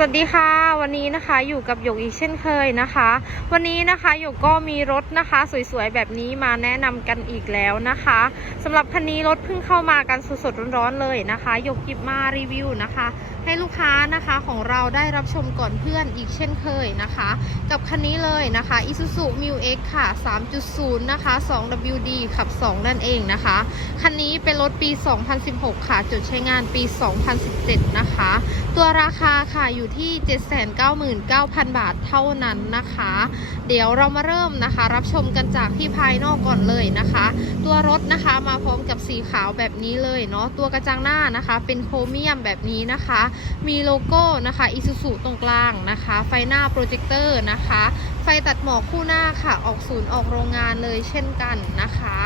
สวัสดีค่ะวันนี้นะคะอยู่กับหยกอีกเช่นเคยนะคะ วันนี้นะคะหยกก็มีรถนะคะสวยๆแบบนี้มาแนะนำกันอีกแล้วนะคะสำหรับคันนี้รถเพิ่งเข้ามากันสดๆร้อนๆเลยนะคะหยกหยิบมารีวิวนะคะ ให้ลูกค้านะคะของเราได้รับชมก่อนเพื่อนอีกเช่นเคยนะคะ กับคันนี้เลยนะคะ Isuzu Mu X ค่ะ 3.0 นะคะ 2WD ขับ 2 นั่นเองนะคะ คันนี้เป็นรถปี 2016 ค่ะจดใช้งานปี 2017 นะคะ ตัวราคาค่ะอยู่ที่ 799,000 บาทเท่านั้นนะคะ เดี๋ยวเรามาเริ่มนะคะ รับชมกันจากที่ภายนอกก่อนเลยนะคะ ตัวรถนะคะมาพร้อมกับสีขาวแบบนี้เลยเนาะตัวกระจังหน้านะคะ เป็นโครเมียมแบบนี้นะคะมีโลโก้นะคะ Isuzu ตรงกลางนะคะ ไฟหน้าโปรเจคเตอร์นะคะ ไฟตัดหมอกคู่หน้าค่ะ ออกศูนย์ออกโรงงานเลยเช่นกันนะคะ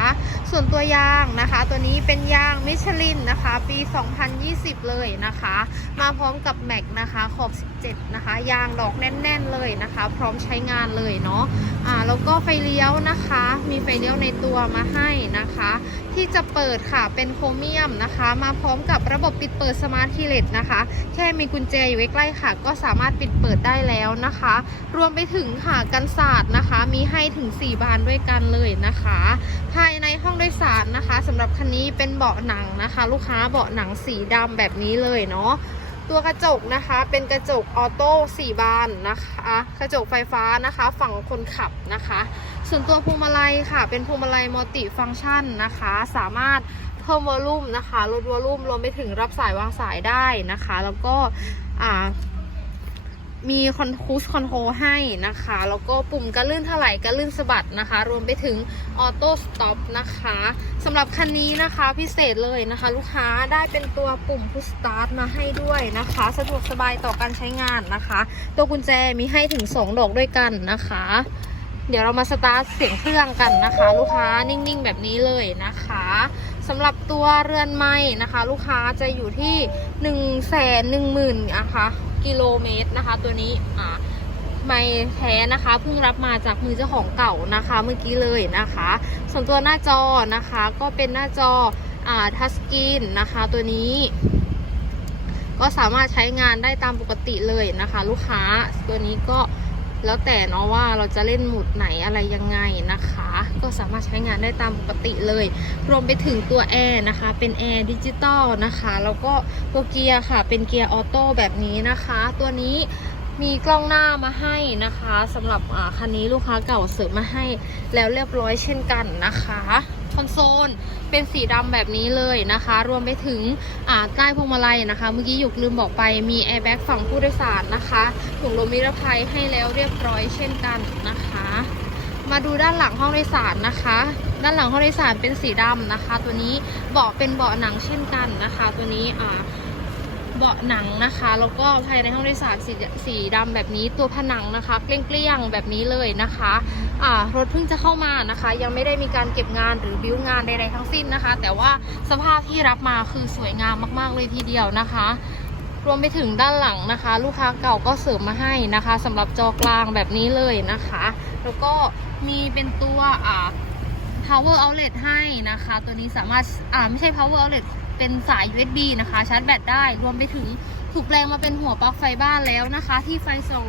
ส่วนตัวยางนะคะ ตัวนี้เป็นยางมิชลินนะคะ ปี 2020 เลยนะคะ มาพร้อมกับแม็กนะคะขอบ 17 นะคะ ยางดอกแน่น ๆ เลยนะคะ พร้อมใช้งานเลยเนาะอ่าแล้วก็ไฟเลี้ยวนะคะ มีไฟเลี้ยวในตัวมาให้นะคะ ที่จะเปิดค่ะเป็นโครเมียมนะคะ มาพร้อมกับระบบปิดเปิดสมาร์ทคีเลสนะคะ แค่มีกุญแจอยู่ใกล้ๆค่ะ ก็สามารถปิดเปิดได้แล้วนะคะ รวมไปถึงค่ะกันศาสตร์นะคะ มีให้ถึง 4 บานด้วยกันเลยนะคะ ภายในห้องโดยสารนะคะสำหรับคันนี้เป็นเบาะหนังนะคะ ลูกค้าเบาะหนังสีดำแบบนี้เลยเนาะ ตัวกระจกนะคะเป็นกระจกออโต้4บานนะคะกระจกไฟฟ้านะคะฝั่งคนขับนะคะ ส่วนตัวพวงมาลัยค่ะ เป็นพวงมาลัยมัลติฟังก์ชันนะคะ สามารถเพิ่มวอลลุ่มนะคะลดวอลลุ่มรวมไปถึงรับสายวางสายได้นะคะ แล้วก็อ่า มีคอนคูสคอนโทรให้นะคะ แล้วก็ปุ่มกระลื่นถลายกระลื่นสะบัดนะคะ รวมไปถึงออโต้สต็อปนะคะสำหรับคันนี้นะคะพิเศษเลยนะคะ ลูกค้าได้เป็นตัวปุ่มพุชสตาร์ทมาให้ด้วยนะคะ สะดวกสบายต่อการใช้งานนะคะ ตัวกุญแจมีให้ถึง 2 ดอกด้วยกันนะคะ เดี๋ยวเรามาสตาร์ทเสียงเครื่องกันนะคะ ลูกค้านิ่งๆแบบนี้เลยนะคะสำหรับตัวเรือนไม้นะคะ ลูกค้าจะอยู่ที่ หนึ่งแสนหนึ่งหมื่นนะคะกิโลเมตรนะคะ ตัวนี้อ่าไม่แท้นะคะเพิ่งรับมาจากมือเจ้าของเก่านะคะเมื่อกี้เลยนะคะ ส่วนตัวหน้าจอนะคะก็เป็นหน้าจออ่าทัชสกรีนนะคะ ตัวนี้ ก็สามารถใช้งานได้ตามปกติเลยนะคะ ลูกค้าตัวนี้ก็ แล้วแต่เนาะว่าเราจะเล่นหมุดไหนอะไรยังไงนะคะ ก็สามารถใช้งานได้ตามปกติเลย รวมไปถึงตัวแอร์นะคะ เป็นแอร์ดิจิตอลนะคะ แล้วก็ตัวเกียร์ค่ะ เป็นเกียร์ออโต้แบบนี้นะคะ ตัวนี้มีกล้องหน้ามาให้นะคะสำหรับคันนี้ลูกค้าเก่าเสริมมาให้แล้วเรียบร้อยเช่นกันนะคะ คอนโซล เป็นสีดำแบบนี้เลยนะคะ รวมไปถึงอ่าใต้พวงมาลัยนะคะ เมื่อกี้หยุกลืมบอกไปมีแอร์แบ็กฝั่งผู้โดยสารนะคะถุงลมนิรภัยให้แล้วเรียบร้อยเช่นกันนะคะ มาดูด้านหลังห้องโดยสารนะคะ ด้านหลังห้องโดยสารเป็นสีดำนะคะ ตัวนี้เบาะเป็นเบาะหนังเช่นกันนะคะ ตัวนี้อ่า เบาะหนังนะคะ แล้วก็ภายในห้องโดยสารสีสีดำแบบนี้ตัวผนังนะคะเกลี้ยงๆแบบนี้เลยนะคะอ่ารถเพิ่งจะเข้ามานะคะ ยังไม่ได้มีการเก็บงานหรือบิ้วงานใดๆทั้งสิ้นนะคะ แต่ว่าสภาพที่รับมาคือสวยงามมากๆเลยทีเดียวนะคะรวมไปถึงด้านหลังนะคะ ลูกค้าเก่าก็เสริมมาให้นะคะสำหรับจอกลางแบบนี้เลยนะคะ แล้วก็มีเป็นตัวอ่า power outlet ให้นะคะ ตัวนี้สามารถอ่าไม่ใช่ power outlet เป็นสาย USB นะคะ ชาร์จแบตได้รวมไปถึงถูกแปลงมาเป็นหัวปลั๊กไฟบ้านแล้วนะคะ ที่ไฟ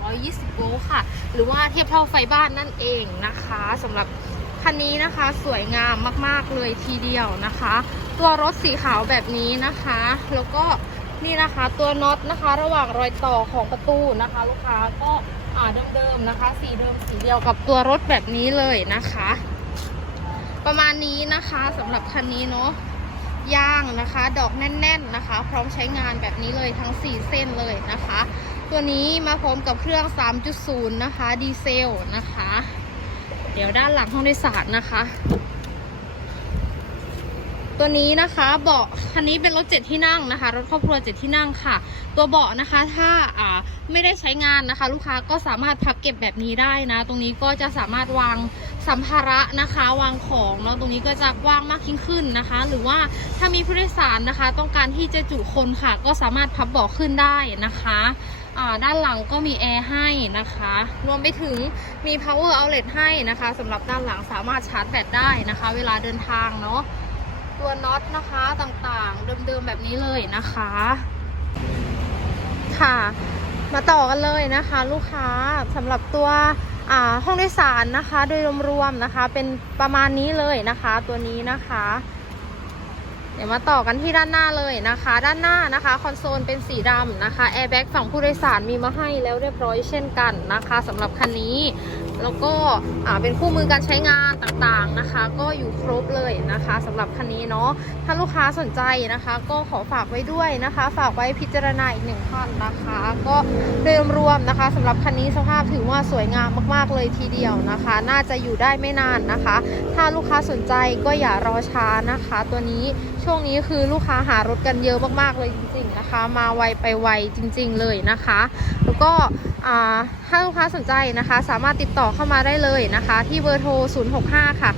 220 โวลต์ค่ะ หรือว่าเทียบเท่าไฟบ้านนั่นเองนะคะสำหรับคันนี้นะคะสวยงามมากๆเลยทีเดียวนะคะ ตัวรถสีขาวแบบนี้นะคะ แล้วก็นี่นะคะตัวน็อตนะคะ ระหว่างรอยต่อของประตูนะคะ ลูกค้าก็อ่าเดิมๆนะคะ สีเดิมสีเดียวกับตัวรถแบบนี้เลยนะคะ ประมาณนี้นะคะสำหรับคันนี้เนาะ ย่างนะคะ ดอกแน่น ๆนะคะ พร้อมใช้งานแบบนี้เลยทั้ง 4 เส้นเลยนะคะ ตัวนี้มาพร้อมกับเครื่อง 3.0 นะคะ ดีเซลนะคะ เดี๋ยวด้านหลังห้องโดยสารนะคะ ตัวนี้นะคะเบาะคันนี้เป็นรถเจ็ดที่นั่งนะคะ รถครอบครัวเจ็ดที่นั่งค่ะ ตัวเบาะนะคะถ้าอ่าไม่ได้ใช้งานนะคะ ลูกค้าก็สามารถพับเก็บแบบนี้ได้นะ ตรงนี้ก็จะสามารถวาง สัมภาระนะคะวางของแล้วตรงนี้ก็จะกว้างมากยิ่งขึ้นนะคะ หรือว่าถ้ามีผู้โดยสารนะคะ ต้องการที่จะจุคนค่ะ ก็สามารถพับเบาะขึ้นได้นะคะด้านหลังก็มีแอร์ให้นะคะ รวมไปถึงมี power outlet ให้นะคะสำหรับด้านหลังสามารถชาร์จแบตได้นะคะ เวลาเดินทางเนาะตัวน็อตนะคะต่างๆ เดิมๆแบบนี้เลยนะคะ ค่ะ มาต่อกันเลยนะคะ ลูกค้าสำหรับตัว ห้องโดยสารนะคะ โดยรวมๆนะคะ เป็นประมาณนี้เลยนะคะ ตัวนี้นะคะ เดี๋ยวมาต่อกันที่ด้านหน้าเลยนะคะ ด้านหน้านะคะคอนโซลเป็นสีดำนะคะแอร์แบ็กฝั่งผู้โดยสารมีมาให้แล้วเรียบร้อยเช่นกันนะคะสำหรับคันนี้ แล้วก็เป็นคู่มือการใช้งานต่างๆนะคะ ก็อยู่ครบเลยนะคะสำหรับคันนี้เนาะถ้าลูกค้าสนใจนะคะ ก็ขอฝากไว้ด้วยนะคะ ฝากไว้พิจารณาอีกหนึ่งท่านนะคะ ก็โดยรวมนะคะสำหรับคันนี้สภาพถือว่าสวยงามมากๆเลยทีเดียวนะคะ น่าจะอยู่ได้ไม่นานนะคะ ถ้าลูกค้าสนใจก็อย่ารอช้านะคะ ตัวนี้ช่วงนี้คือลูกค้าหารถกันเยอะมากๆเลยจริงๆนะคะ มาไวไปไวจริง ๆเลยนะคะ แล้วก็อ่าถ้าลูกค้าสนใจนะคะ สามารถติดต่อเข้ามาได้เลยนะคะ ที่เบอร์โทร 065 ค่ะ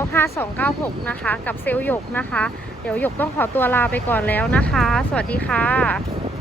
549 5296 นะคะ กับเซลล์หยกนะคะ เดี๋ยวหยกต้องขอตัวลาไปก่อนแล้วนะคะ สวัสดีค่ะ